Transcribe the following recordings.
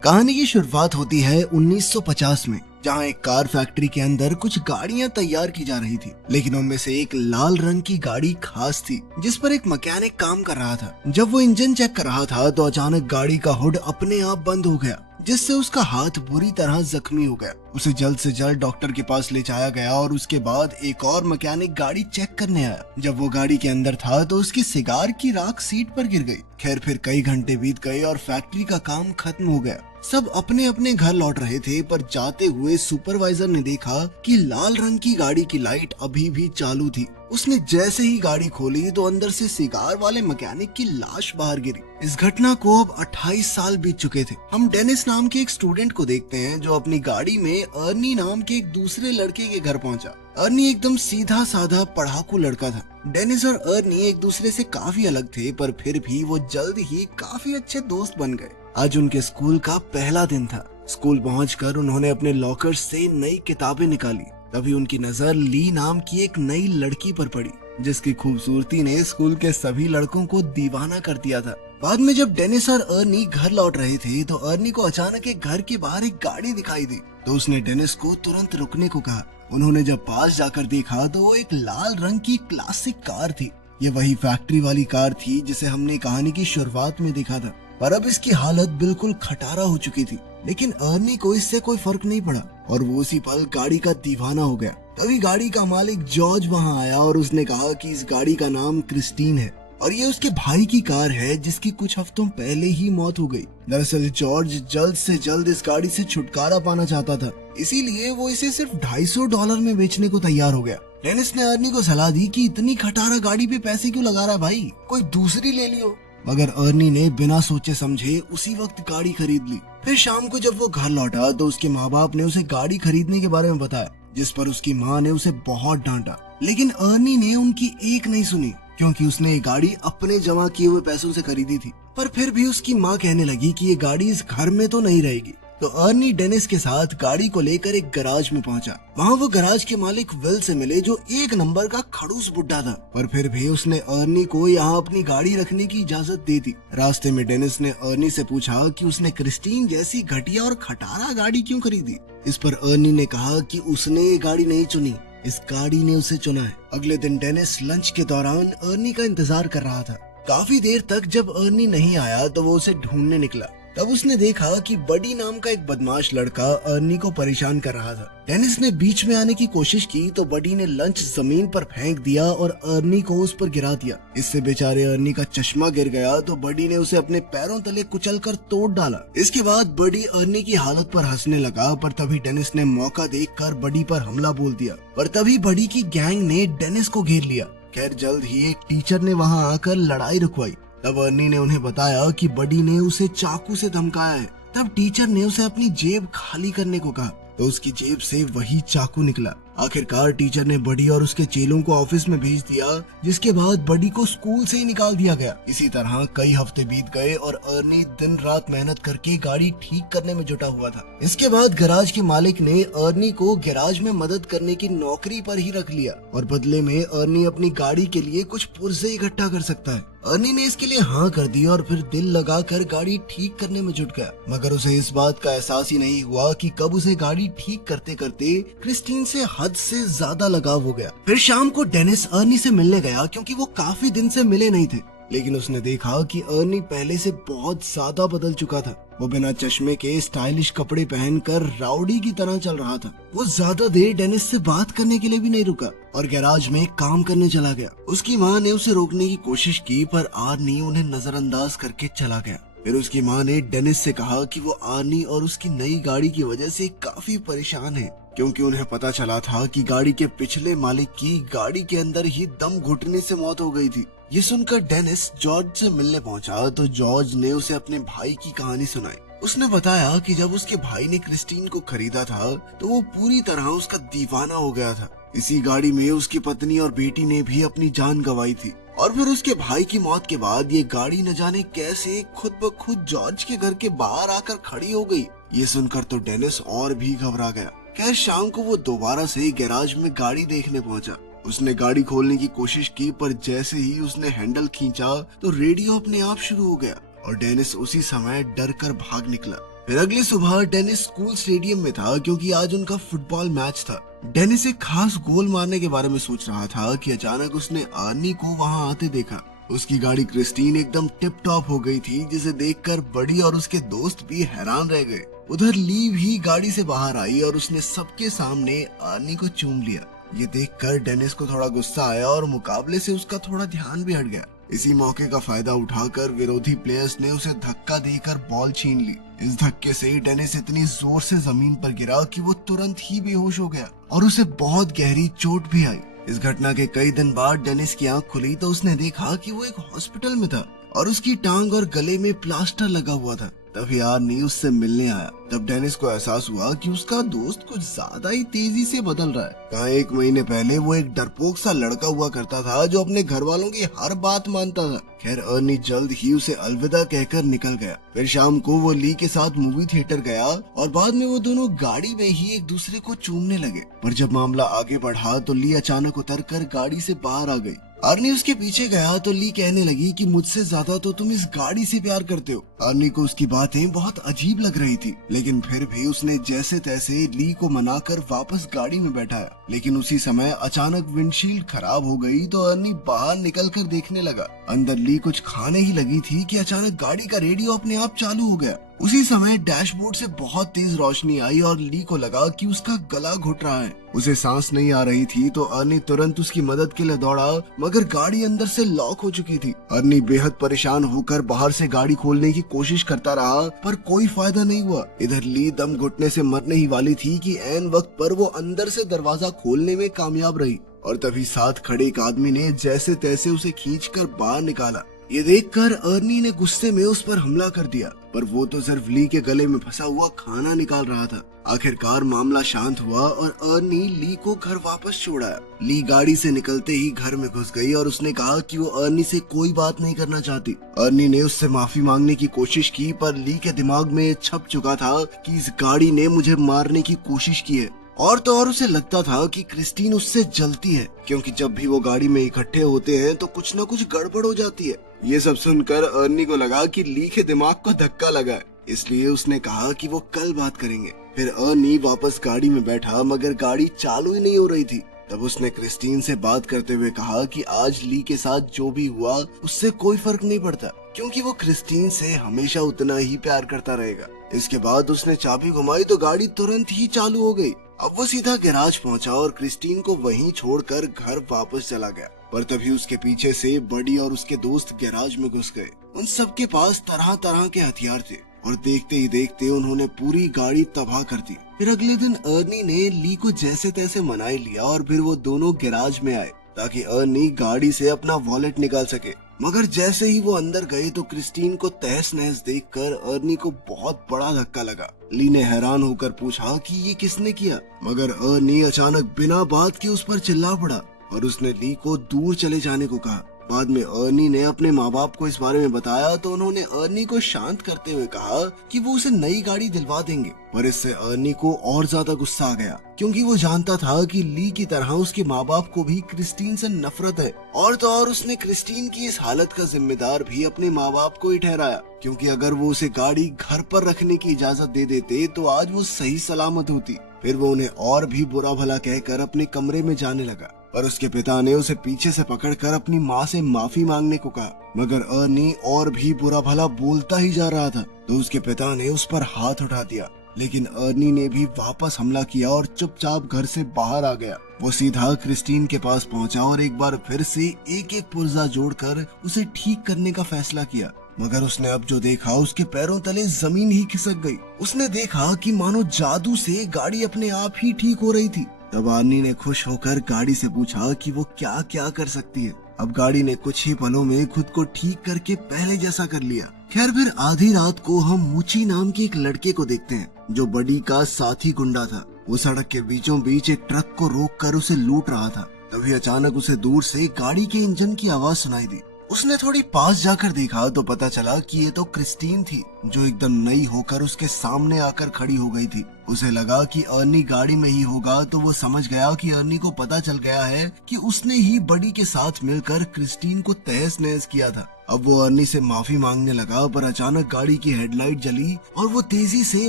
कहानी की शुरुआत होती है 1950 में, जहां एक कार फैक्ट्री के अंदर कुछ गाड़ियां तैयार की जा रही थी। लेकिन उनमें से एक लाल रंग की गाड़ी खास थी, जिस पर एक मैकेनिक काम कर रहा था। जब वो इंजन चेक कर रहा था तो अचानक गाड़ी का हुड अपने आप बंद हो गया, जिससे उसका हाथ बुरी तरह जख्मी हो गया। उसे जल्द से जल्द डॉक्टर के पास ले जाया गया और उसके बाद एक और मैकेनिक गाड़ी चेक करने आया। जब वो गाड़ी के अंदर था तो उसकी सिगार की राख सीट पर गिर गई। खैर फिर कई घंटे बीत गए और फैक्ट्री का काम खत्म हो गया। सब अपने अपने घर लौट रहे थे, पर जाते हुए सुपरवाइजर ने देखा कि लाल रंग की गाड़ी की लाइट अभी भी चालू थी। उसने जैसे ही गाड़ी खोली तो अंदर से सिगार वाले मैकेनिक की लाश बाहर गिरी। इस घटना को अब 28 साल बीत चुके थे। हम डेनिस नाम के एक स्टूडेंट को देखते हैं जो अपनी गाड़ी में अर्नी नाम के एक दूसरे लड़के के घर पहुंचा। अर्नी एकदम सीधा साधा पढ़ाकू लड़का था। डेनिस और अर्नी एक दूसरे से काफी अलग थे, पर फिर भी वो जल्द ही काफी अच्छे दोस्त बन गए। आज उनके स्कूल का पहला दिन था। स्कूल पहुंचकर उन्होंने अपने लॉकर से नई किताबें निकाली। तभी उनकी नजर ली नाम की एक नई लड़की पर पड़ी, जिसकी खूबसूरती ने स्कूल के सभी लड़कों को दीवाना कर दिया था। बाद में जब डेनिस और अर्नी घर लौट रहे थे तो अर्नी को अचानक एक घर के बाहर एक गाड़ी दिखाई दी, तो उसने डेनिस को तुरंत रुकने को कहा। उन्होंने जब पास जाकर देखा तो वो एक लाल रंग की क्लासिक कार थी। ये वही फैक्ट्री वाली कार थी जिसे हमने कहानी की शुरुआत में देखा था, पर अब इसकी हालत बिल्कुल खटारा हो चुकी थी। लेकिन अर्नी को इससे कोई फर्क नहीं पड़ा और वो उसी पल गाड़ी का दीवाना हो गया। तभी गाड़ी का मालिक जॉर्ज वहां आया और उसने कहा कि इस गाड़ी का नाम क्रिस्टीन है और ये उसके भाई की कार है, जिसकी कुछ हफ्तों पहले ही मौत हो गई। दरअसल जॉर्ज जल्द से जल्द इस गाड़ी से छुटकारा पाना चाहता था, इसीलिए वो इसे सिर्फ $250 में बेचने को तैयार हो गया। डेनिस ने अर्नी को सलाह दी कि इतनी खटारा गाड़ी पे पैसे क्यों लगा रहा है भाई, कोई दूसरी ले लियो। मगर अर्नी ने बिना सोचे समझे उसी वक्त गाड़ी खरीद ली। फिर शाम को जब वो घर लौटा तो उसके माँ बाप ने उसे गाड़ी खरीदने के बारे में बताया, जिस पर उसकी माँ ने उसे बहुत डांटा। लेकिन अर्नी ने उनकी एक नहीं सुनी, क्योंकि उसने ये गाड़ी अपने जमा किए हुए पैसों से खरीदी थी। पर फिर भी उसकी माँ कहने लगी कि ये गाड़ी इस घर में तो नहीं रहेगी। तो अर्नी डेनिस के साथ गाड़ी को लेकर एक गराज में पहुंचा। वहां वो गराज के मालिक विल से मिले, जो एक नंबर का खड़ूस बुड्ढा था। पर फिर भी उसने अर्नी को यहाँ अपनी गाड़ी रखने की इजाजत दे दी। रास्ते में डेनिस ने अर्नी से पूछा कि उसने क्रिस्टीन जैसी घटिया और खटारा गाड़ी क्यों खरीदी। इस पर अर्नी ने कहा कि उसने ये गाड़ी नहीं चुनी, इस गाड़ी ने उसे चुना है। अगले दिन डेनिस लंच के दौरान अर्नी का इंतजार कर रहा था। काफी देर तक जब अर्नी नहीं आया तो वो उसे ढूंढने निकला। तब उसने देखा कि बडी नाम का एक बदमाश लड़का अर्नी को परेशान कर रहा था। डेनिस ने बीच में आने की कोशिश की तो बडी ने लंच जमीन पर फेंक दिया और अर्नी को उस पर गिरा दिया। इससे बेचारे अर्नी का चश्मा गिर गया तो बडी ने उसे अपने पैरों तले कुचलकर तोड़ डाला। इसके बाद बडी अर्नी की हालत पर हंसने लगा, पर तभी डेनिस ने मौका देखकर बडी पर हमला बोल दिया। पर तभी बडी की गैंग ने डेनिस को घेर लिया। खैर जल्द ही एक टीचर ने वहां आकर लड़ाई रुकवाई। तब अर्नी ने उन्हें बताया कि बडी ने उसे चाकू से धमकाया है। तब टीचर ने उसे अपनी जेब खाली करने को कहा तो उसकी जेब से वही चाकू निकला। आखिरकार टीचर ने बडी और उसके चेलों को ऑफिस में भेज दिया, जिसके बाद बडी को स्कूल से ही निकाल दिया गया। इसी तरह कई हफ्ते बीत गए और अर्नी दिन रात मेहनत करके गाड़ी ठीक करने में जुटा हुआ था। इसके बाद गैराज के मालिक ने अर्नी को गैराज में मदद करने की नौकरी पर ही रख लिया और बदले में अर्नी अपनी गाड़ी के लिए कुछ पुर्जे इकट्ठा कर सकता है। अर्नी ने इसके लिए हाँ कर दी और फिर दिल लगाकर गाड़ी ठीक करने में जुट गया। मगर उसे इस बात का एहसास ही नहीं हुआ कि कब उसे गाड़ी ठीक करते करते क्रिस्टीन से हद से ज्यादा लगाव हो गया। फिर शाम को डेनिस अर्नी से मिलने गया, क्योंकि वो काफी दिन से मिले नहीं थे। लेकिन उसने देखा कि अर्नी पहले से बहुत ज्यादा बदल चुका था। वो बिना चश्मे के स्टाइलिश कपड़े पहनकर राउडी की तरह चल रहा था। वो ज्यादा देर डेनिस से बात करने के लिए भी नहीं रुका और गैराज में काम करने चला गया। उसकी माँ ने उसे रोकने की कोशिश की, पर आर्नी उन्हें नजरअंदाज करके चला गया। फिर उसकी माँ ने डेनिस से कहा कि वो आर्नी और उसकी नई गाड़ी की वजह से काफी परेशान है, क्योंकि उन्हें पता चला था कि गाड़ी के पिछले मालिक की गाड़ी के अंदर ही दम घुटने से मौत हो गई थी। ये सुनकर डेनिस जॉर्ज से मिलने पहुंचा तो जॉर्ज ने उसे अपने भाई की कहानी सुनाई। उसने बताया कि जब उसके भाई ने क्रिस्टीन को खरीदा था तो वो पूरी तरह उसका दीवाना हो गया था। इसी गाड़ी में उसकी पत्नी और बेटी ने भी अपनी जान गंवाई थी और फिर उसके भाई की मौत के बाद ये गाड़ी न जाने कैसे खुद ब खुद जॉर्ज के घर के बाहर आकर खड़ी हो गई। ये सुनकर तो डेनिस और भी घबरा गया। खैर शाम को वो दोबारा से गैराज में गाड़ी देखने पहुंचा। उसने गाड़ी खोलने की कोशिश की, पर जैसे ही उसने हैंडल खींचा तो रेडियो अपने आप शुरू हो गया और डेनिस उसी समय डर कर भाग निकला। फिर अगली सुबह डेनिस स्कूल स्टेडियम में था क्योंकि आज उनका फुटबॉल मैच था। डेनिस एक खास गोल मारने के बारे में सोच रहा था कि अचानक उसने आर्नी को वहां आते देखा। उसकी गाड़ी क्रिस्टीन एकदम टिप टॉप हो गई थी, जिसे देखकर बड़ी और उसके दोस्त भी हैरान रह गए। उधर ली भी गाड़ी से बाहर आई और उसने सबके सामने आर्नी को चूम लिया। ये देखकर डेनिस को थोड़ा गुस्सा आया और मुकाबले से उसका थोड़ा ध्यान भी हट गया। इसी मौके का फायदा उठाकर विरोधी प्लेयर्स ने उसे धक्का देकर बॉल छीन ली। इस धक्के से डेनिस इतनी जोर से जमीन पर गिरा कि वो तुरंत ही बेहोश हो गया और उसे बहुत गहरी चोट भी आई। इस घटना के कई दिन बाद डेनिस की आंख खुली तो उसने देखा कि वो एक हॉस्पिटल में था और उसकी टांग और गले में प्लास्टर लगा हुआ था। तभी आर्नी उससे मिलने आया। तब डेनिस को एहसास हुआ कि उसका दोस्त कुछ ज्यादा ही तेजी से बदल रहा है। कहाँ 1 महीने पहले वो एक डरपोक सा लड़का हुआ करता था जो अपने घर वालों की हर बात मानता था। खैर अर्नी जल्द ही उसे अलविदा कहकर निकल गया। फिर शाम को वो ली के साथ मूवी थिएटर गया और बाद में वो दोनों गाड़ी में ही एक दूसरे को चूमने लगे। पर जब मामला आगे बढ़ा तो ली अचानक उतरकर गाड़ी से बाहर आ गई। आर्नी उसके पीछे गया तो ली कहने लगी कि मुझसे ज्यादा तो तुम इस गाड़ी से प्यार करते हो। आर्नी को उसकी बातें बहुत अजीब लग रही थी, लेकिन फिर भी उसने जैसे तैसे ली को मनाकर वापस गाड़ी में बैठाया। लेकिन उसी समय अचानक विंडशील्ड खराब हो गई तो आर्नी बाहर निकलकर देखने लगा। अंदर ली कुछ खाने ही लगी थी कि अचानक गाड़ी का रेडियो अपने आप चालू हो गया। उसी समय डैशबोर्ड से बहुत तेज रोशनी आई और ली को लगा कि उसका गला घुट रहा है। उसे सांस नहीं आ रही थी तो अर्नी तुरंत उसकी मदद के लिए दौड़ा, मगर गाड़ी अंदर से लॉक हो चुकी थी। अर्नी बेहद परेशान होकर बाहर से गाड़ी खोलने की कोशिश करता रहा, पर कोई फायदा नहीं हुआ। इधर ली दम घुटने से मरने ही वाली थी कि ऐन वक्त पर वो अंदर से दरवाजा खोलने में कामयाब रही और तभी साथ खड़े एक आदमी ने जैसे तैसे उसे खींचकर बाहर निकाला। ये देखकर अर्नी ने गुस्से में उस पर हमला कर दिया, पर वो तो सिर्फ ली के गले में फंसा हुआ खाना निकाल रहा था। आखिरकार मामला शांत हुआ और अर्नी ली को घर वापस छोड़ाया। ली गाड़ी से निकलते ही घर में घुस गई और उसने कहा कि वो अर्नी से कोई बात नहीं करना चाहती। अर्नी ने उससे माफी मांगने की कोशिश की, पर ली के दिमाग में छप चुका था कि इस गाड़ी ने मुझे मारने की कोशिश की है। और तो और उसे लगता था कि क्रिस्टीन उससे जलती है, क्योंकि जब भी वो गाड़ी में इकट्ठे होते हैं तो कुछ न कुछ गड़बड़ हो जाती है। ये सब सुनकर अर्नी को लगा कि ली के दिमाग को धक्का लगा है, इसलिए उसने कहा कि वो कल बात करेंगे। फिर अर्नी वापस गाड़ी में बैठा, मगर गाड़ी चालू ही नहीं हो रही थी। तब उसने क्रिस्टीन से बात करते हुए कहा कि आज ली के साथ जो भी हुआ उससे कोई फर्क नहीं पड़ता, क्योंकि वो क्रिस्टीन से हमेशा उतना ही प्यार करता रहेगा। इसके बाद उसने चाबी घुमाई तो गाड़ी तुरंत ही चालू हो गई। अब वो सीधा गैराज पहुंचा और क्रिस्टीन को वहीं छोड़कर घर वापस चला गया। पर तभी उसके पीछे से बडी और उसके दोस्त गैराज में घुस गए। उन सबके पास तरह तरह के हथियार थे और देखते ही देखते उन्होंने पूरी गाड़ी तबाह कर दी। फिर अगले दिन अर्नी ने ली को जैसे तैसे मना लिया और फिर वो दोनों गैराज में आए ताकि अर्नी गाड़ी से अपना वॉलेट निकाल सके। मगर जैसे ही वो अंदर गए तो क्रिस्टीन को तहस नहस देखकर अर्नी को बहुत बड़ा धक्का लगा। ली ने हैरान होकर पूछा कि ये किसने किया, मगर अर्नी अचानक बिना बात के उस पर चिल्ला पड़ा और उसने ली को दूर चले जाने को कहा। बाद में अर्नी ने अपने माँ बाप को इस बारे में बताया तो उन्होंने अर्नी को शांत करते हुए कहा कि वो उसे नई गाड़ी दिलवा देंगे। पर इससे अर्नी को और ज्यादा गुस्सा आ गया, क्योंकि वो जानता था कि ली की तरह उसके माँ बाप को भी क्रिस्टीन से नफरत है। और तो और उसने क्रिस्टीन की इस हालत का जिम्मेदार भी अपने माँ बाप को ही ठहराया, क्योंकि अगर वो उसे गाड़ी घर पर रखने की इजाजत दे देते तो आज वो सही सलामत होती। फिर वो उन्हें और भी बुरा भला कहकर अपने कमरे में जाने लगा, पर उसके पिता ने उसे पीछे से पकड़कर अपनी माँ से माफी मांगने को कहा। मगर अर्नी और भी बुरा भला बोलता ही जा रहा था तो उसके पिता ने उस पर हाथ उठा दिया। लेकिन अर्नी ने भी वापस हमला किया और चुपचाप घर से बाहर आ गया। वो सीधा क्रिस्टीन के पास पहुंचा और एक बार फिर से एक एक पुर्जा जोड़कर उसे ठीक करने का फैसला किया। मगर उसने अब जो देखा उसके पैरों तले जमीन ही खिसक गई। उसने देखा कि मानो जादू से गाड़ी अपने आप ही ठीक हो रही थी। तब आर्नी ने खुश होकर गाड़ी से पूछा कि वो क्या क्या कर सकती है। अब गाड़ी ने कुछ ही पलों में खुद को ठीक करके पहले जैसा कर लिया। खैर फिर आधी रात को हम मूची नाम के एक लड़के को देखते हैं जो बडी का साथी गुंडा था। वो सड़क के बीचों बीच एक ट्रक को रोककर उसे लूट रहा था। तभी अचानक उसे दूर से गाड़ी के इंजन की आवाज सुनाई दी। उसने थोड़ी पास जाकर देखा तो पता चला कि ये तो क्रिस्टीन थी, जो एकदम नई होकर उसके सामने आकर खड़ी हो गई थी। उसे लगा कि अर्नी गाड़ी में ही होगा तो वो समझ गया कि अर्नी को पता चल गया है कि उसने ही बडी के साथ मिलकर क्रिस्टीन को तहस नहस किया था। अब वो अर्नी से माफी मांगने लगा, पर अचानक गाड़ी की हेडलाइट जली और वो तेजी से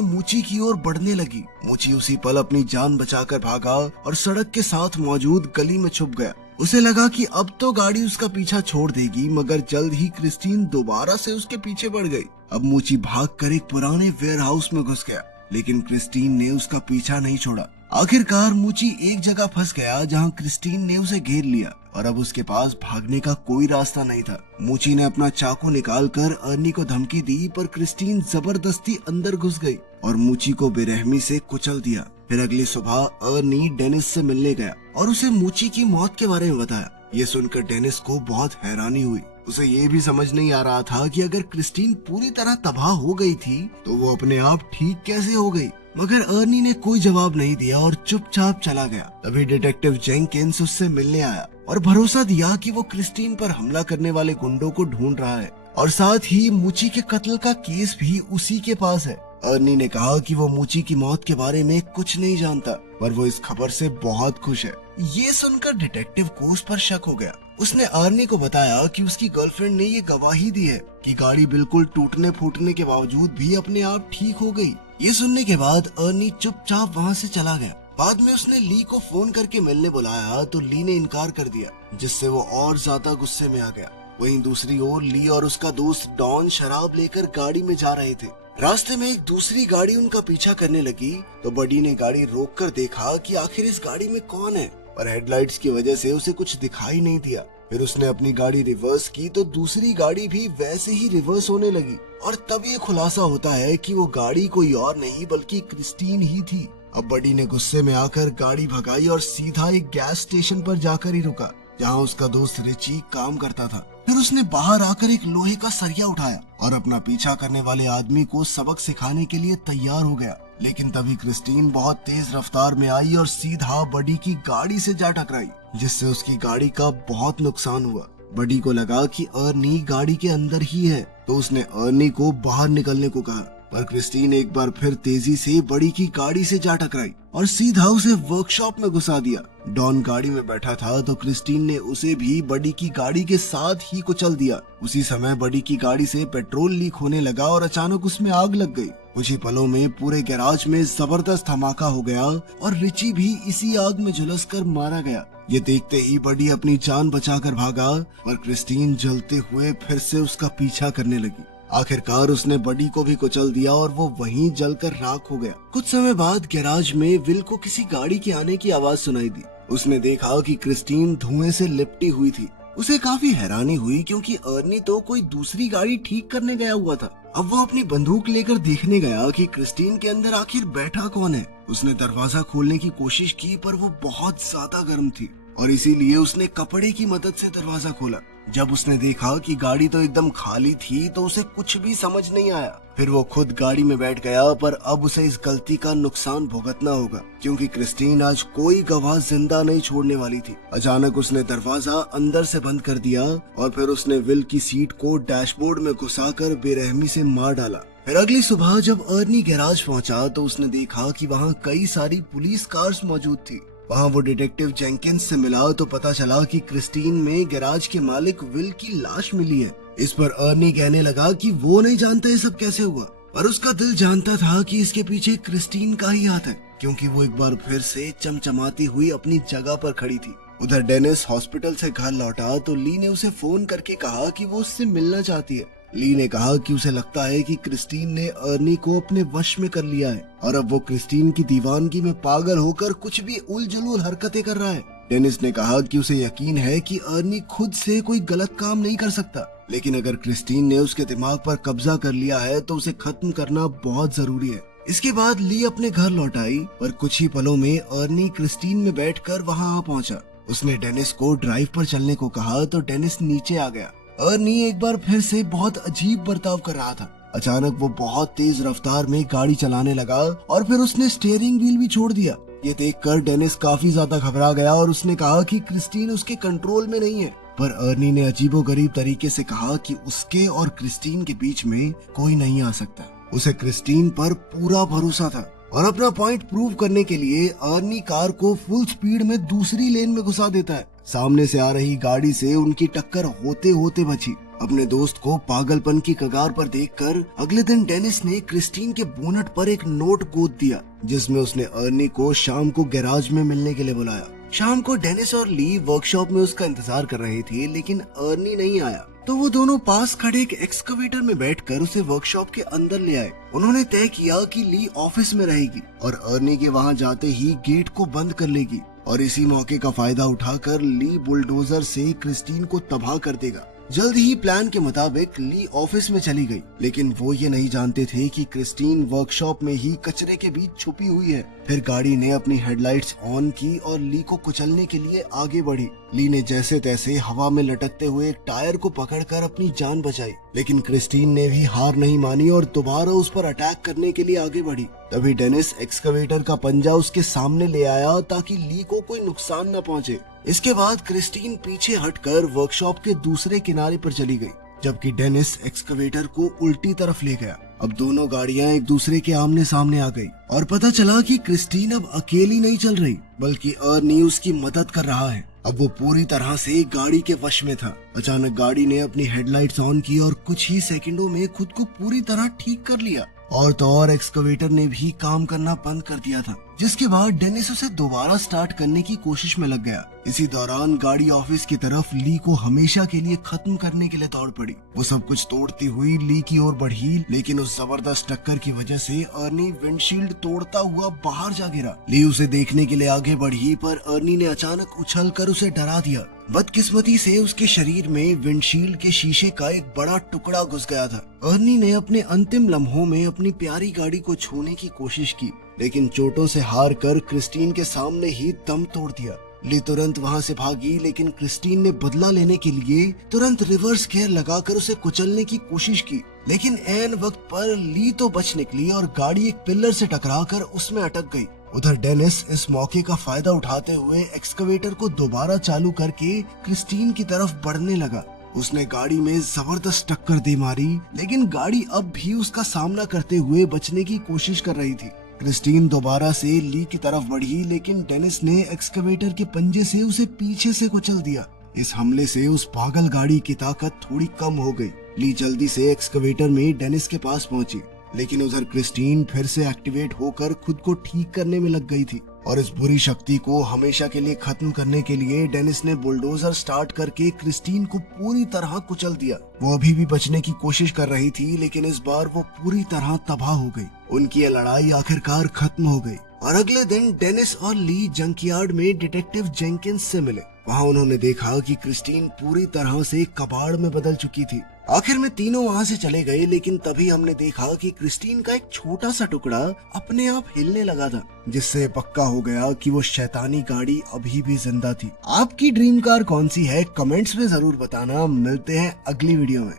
मूची की ओर बढ़ने लगी। मूची उसी पल अपनी जान बचाकर भागा और सड़क के साथ मौजूद गली में छुप गया। उसे लगा कि अब तो गाड़ी उसका पीछा छोड़ देगी, मगर जल्द ही क्रिस्टीन दोबारा से उसके पीछे बढ़ गई। अब मूची भागकर एक पुराने वेयरहाउस में घुस गया, लेकिन क्रिस्टीन ने उसका पीछा नहीं छोड़ा। आखिरकार मूची एक जगह फंस गया जहां क्रिस्टीन ने उसे घेर लिया और अब उसके पास भागने का कोई रास्ता नहीं था। मूची ने अपना चाकू निकालकर अर्नी को धमकी दी, पर क्रिस्टीन जबरदस्ती अंदर घुस गई और मूची को बेरहमी से कुचल दिया। फिर अगली सुबह अर्नी डेनिस से मिलने गया और उसे मूची की मौत के बारे में बताया। ये सुनकर डेनिस को बहुत हैरानी हुई। उसे ये भी समझ नहीं आ रहा था कि अगर क्रिस्टीन पूरी तरह तबाह हो गई थी तो वो अपने आप ठीक कैसे हो गई। मगर अर्नी ने कोई जवाब नहीं दिया और चुपचाप चला गया। तभी डिटेक्टिव जेंकिंस उससे मिलने आया और भरोसा दिया कि वो क्रिस्टीन पर हमला करने वाले गुंडों को ढूंढ रहा है और साथ ही मूची के कत्ल का केस भी उसी के पास है। अर्नी ने कहा कि वो मूची की मौत के बारे में कुछ नहीं जानता, पर वो इस खबर से बहुत खुश है। ये सुनकर डिटेक्टिव को उस पर शक हो गया। उसने अर्नी को बताया कि उसकी गर्लफ्रेंड ने ये गवाही दी है कि गाड़ी बिल्कुल टूटने फूटने के बावजूद भी अपने आप ठीक हो गई। ये सुनने के बाद अर्नी चुपचाप वहाँ से चला गया। बाद में उसने ली को फोन करके मिलने बुलाया तो ली ने इनकार कर दिया, जिससे वो और ज्यादा गुस्से में आ गया। वहीं दूसरी ओर ली और उसका दोस्त डॉन शराब लेकर गाड़ी में जा रहे थे। रास्ते में एक दूसरी गाड़ी उनका पीछा करने लगी तो बडी ने गाड़ी रोककर देखा कि आखिर इस गाड़ी में कौन है, पर हेडलाइट्स की वजह से उसे कुछ दिखाई नहीं दिया। फिर उसने अपनी गाड़ी रिवर्स की तो दूसरी गाड़ी भी वैसे ही रिवर्स होने लगी और तब ये खुलासा होता है कि वो गाड़ी कोई और नहीं बल्कि क्रिस्टीन ही थी। अब बडी ने गुस्से में आकर गाड़ी भगाई और सीधा एक गैस स्टेशन पर जाकर ही रुका जहाँ उसका दोस्त रिची काम करता था। फिर उसने बाहर आकर एक लोहे का सरिया उठाया और अपना पीछा करने वाले आदमी को सबक सिखाने के लिए तैयार हो गया। लेकिन तभी क्रिस्टीन बहुत तेज रफ्तार में आई और सीधा बडी की गाड़ी से जा टकराई, जिससे उसकी गाड़ी का बहुत नुकसान हुआ। बडी को लगा कि अर्नी गाड़ी के अंदर ही है तो उसने अर्नी को बाहर निकलने को कहा, पर क्रिस्टीन एक बार फिर तेजी से बडी की गाड़ी से जा टकराई और सीधा उसे वर्कशॉप में घुसा दिया। डॉन गाड़ी में बैठा था तो क्रिस्टीन ने उसे भी बडी की गाड़ी के साथ ही कुचल दिया। उसी समय बडी की गाड़ी से पेट्रोल लीक होने लगा और अचानक उसमें आग लग गई। कुछ ही पलों में पूरे गैराज में जबरदस्त धमाका हो गया और रिची भी इसी आग में झुलसकर मारा गया। ये देखते ही बडी अपनी जान बचाकर भागा और क्रिस्टीन जलते हुए फिर से उसका पीछा करने लगी। आखिरकार उसने बडी को भी कुचल दिया और वो वहीं जलकर राख हो गया। कुछ समय बाद गैराज में विल को किसी गाड़ी के आने की आवाज सुनाई दी। उसने देखा कि क्रिस्टीन धुएं से लिपटी हुई थी। उसे काफी हैरानी हुई क्योंकि अर्नी तो कोई दूसरी गाड़ी ठीक करने गया हुआ था। अब वो अपनी बंदूक लेकर देखने गया कि क्रिस्टीन के अंदर आखिर बैठा कौन है। उसने दरवाजा खोलने की कोशिश की पर वो बहुत ज्यादा गर्म थी और इसीलिए उसने कपड़े की मदद से दरवाजा खोला। जब उसने देखा कि गाड़ी तो एकदम खाली थी तो उसे कुछ भी समझ नहीं आया। फिर वो खुद गाड़ी में बैठ गया, पर अब उसे इस गलती का नुकसान भुगतना होगा क्योंकि क्रिस्टीन आज कोई गवाह जिंदा नहीं छोड़ने वाली थी। अचानक उसने दरवाजा अंदर से बंद कर दिया और फिर उसने विल की सीट को डैशबोर्ड में घुसाकर बेरहमी से मार डाला। फिर अगली सुबह जब अर्नी गैराज पहुंचा तो उसने देखा कि वहाँ कई सारी पुलिस कार्स मौजूद थी। वहाँ वो डिटेक्टिव जेंकिंस से मिला तो पता चला कि क्रिस्टीन में गैराज के मालिक विल की लाश मिली है। इस पर अर्नी कहने लगा कि वो नहीं जानता ये सब कैसे हुआ, पर उसका दिल जानता था कि इसके पीछे क्रिस्टीन का ही हाथ है क्योंकि वो एक बार फिर से चमचमाती हुई अपनी जगह पर खड़ी थी। उधर डेनिस हॉस्पिटल से घर लौटा तो ली ने उसे फोन करके कहा कि वो उससे मिलना चाहती है। ली ने कहा कि उसे लगता है कि क्रिस्टीन ने अर्नी को अपने वश में कर लिया है और अब वो क्रिस्टीन की दीवानगी में पागल होकर कुछ भी उलझुल हरकतें कर रहा है। डेनिस ने कहा कि उसे यकीन है कि अर्नी खुद से कोई गलत काम नहीं कर सकता, लेकिन अगर क्रिस्टीन ने उसके दिमाग पर कब्जा कर लिया है तो उसे खत्म करना बहुत जरूरी है। इसके बाद ली अपने घर लौट आई, पर कुछ ही पलों में अर्नी क्रिस्टीन में बैठकर वहां आ पहुंचा। उसने डेनिस को ड्राइव पर चलने को कहा तो डेनिस नीचे आ गया। अर्नी एक बार फिर से बहुत अजीब बर्ताव कर रहा था। अचानक वो बहुत तेज रफ्तार में गाड़ी चलाने लगा और फिर उसने स्टीयरिंग व्हील भी छोड़ दिया। ये देखकर डेनिस काफी ज्यादा घबरा गया और उसने कहा कि क्रिस्टीन उसके कंट्रोल में नहीं है, पर अर्नी ने अजीबोगरीब तरीके से कहा कि उसके और क्रिस्टीन के बीच में कोई नहीं आ सकता। उसे क्रिस्टीन पर पूरा भरोसा था और अपना पॉइंट प्रूव करने के लिए अर्नी कार को फुल स्पीड में दूसरी लेन में घुसा देता है। सामने से आ रही गाड़ी से उनकी टक्कर होते होते बची अपने दोस्त को पागलपन की कगार पर देखकर अगले दिन डेनिस ने क्रिस्टीन के बोनट पर एक नोट गोद दिया, जिसमें उसने अर्नी को शाम को गैराज में मिलने के लिए बुलाया। शाम को डेनिस और ली वर्कशॉप में उसका इंतजार कर रहे थे, लेकिन अर्नी नहीं आया। तो वो दोनों पास खड़े एक एक्सकवेटर में बैठकर उसे वर्कशॉप के अंदर ले आए। उन्होंने तय किया कि ली ऑफिस में रहेगी और अर्नी के वहाँ जाते ही गेट को बंद कर लेगी और इसी मौके का फायदा उठाकर ली बुलडोजर से क्रिस्टीन को तबाह कर देगा। जल्द ही प्लान के मुताबिक ली ऑफिस में चली गई, लेकिन वो ये नहीं जानते थे कि क्रिस्टीन वर्कशॉप में ही कचरे के बीच छुपी हुई है। फिर गाड़ी ने अपनी हेडलाइट्स ऑन की और ली को कुचलने के लिए आगे बढ़ी। ली ने जैसे तैसे हवा में लटकते हुए एक टायर को पकड़कर अपनी जान बचाई, लेकिन क्रिस्टीन ने भी हार नहीं मानी और दोबारा उस पर अटैक करने के लिए आगे बढ़ी। तभी डेनिस एक्सकवेटर का पंजा उसके सामने ले आया ताकि ली को कोई नुकसान न पहुंचे। इसके बाद क्रिस्टीन पीछे हटकर वर्कशॉप के दूसरे किनारे पर चली गई, जबकि डेनिस एक्सकवेटर को उल्टी तरफ ले गया। अब दोनों गाड़ियां एक दूसरे के आमने सामने आ गई और पता चला कि क्रिस्टीन अब अकेली नहीं चल रही, बल्कि अर्नी उसकी मदद कर रहा है। अब वो पूरी तरह से गाड़ी के वश में था। अचानक गाड़ी ने अपनी हेडलाइट्स ऑन की और कुछ ही सेकंडों में खुद को पूरी तरह ठीक कर लिया। और तो और एक्सकवेटर ने भी काम करना बंद कर दिया था, जिसके बाद डेनिस उसे दोबारा स्टार्ट करने की कोशिश में लग गया। इसी दौरान गाड़ी ऑफिस की तरफ ली को हमेशा के लिए खत्म करने के लिए दौड़ पड़ी। वो सब कुछ तोड़ती हुई ली की ओर बढ़ी, लेकिन उस जबरदस्त टक्कर की वजह से अर्नी विंडशील्ड तोड़ता हुआ बाहर जा गिरा। ली उसे देखने के लिए आगे बढ़ी, पर अर्नी ने अचानक उछलकर उसे डरा दिया। बदकिस्मती से उसके शरीर में विंडशील्ड के शीशे का एक बड़ा टुकड़ा घुस गया था। अर्नी ने अपने अंतिम लम्हों में अपनी प्यारी गाड़ी को छूने की कोशिश की, लेकिन चोटों से हार कर क्रिस्टीन के सामने ही दम तोड़ दिया। ली तुरंत वहां से भागी, लेकिन क्रिस्टीन ने बदला लेने के लिए तुरंत रिवर्स गियर लगाकर उसे कुचलने की कोशिश की, लेकिन ऐन वक्त पर ली तो बच निकली और गाड़ी एक पिलर से टकराकर उसमें अटक गई। उधर डेनिस इस मौके का फायदा उठाते हुए एक्सकवेटर को दोबारा चालू करके क्रिस्टीन की तरफ बढ़ने लगा। उसने गाड़ी में जबरदस्त टक्कर दे मारी, लेकिन गाड़ी अब भी उसका सामना करते हुए बचने की कोशिश कर रही थी। क्रिस्टीन दोबारा से ली की तरफ बढ़ी, लेकिन डेनिस ने एक्सकवेटर के पंजे से उसे पीछे से कुचल दिया। इस हमले से उस पागल गाड़ी की ताकत थोड़ी कम हो गई। ली जल्दी से एक्सकवेटर में डेनिस के पास पहुंची, लेकिन उधर क्रिस्टीन फिर से एक्टिवेट होकर खुद को ठीक करने में लग गई थी और इस बुरी शक्ति को हमेशा के लिए खत्म करने के लिए डेनिस ने बुलडोजर स्टार्ट करके क्रिस्टीन को पूरी तरह कुचल दिया। वो अभी भी बचने की कोशिश कर रही थी, लेकिन इस बार वो पूरी तरह तबाह हो गई। उनकी ये लड़ाई आखिरकार खत्म हो गई और अगले दिन डेनिस और ली जंकयार्ड में डिटेक्टिव जेंकिंस से मिले। वहाँ उन्होंने देखा कि क्रिस्टीन पूरी तरह से कबाड़ में बदल चुकी थी। आखिर में तीनों वहाँ से चले गए, लेकिन तभी हमने देखा कि क्रिस्टीन का एक छोटा सा टुकड़ा अपने आप हिलने लगा था, जिससे पक्का हो गया कि वो शैतानी गाड़ी अभी भी जिंदा थी। आपकी ड्रीम कार कौन सी है? कमेंट्स में जरूर बताना। मिलते हैं अगली वीडियो में।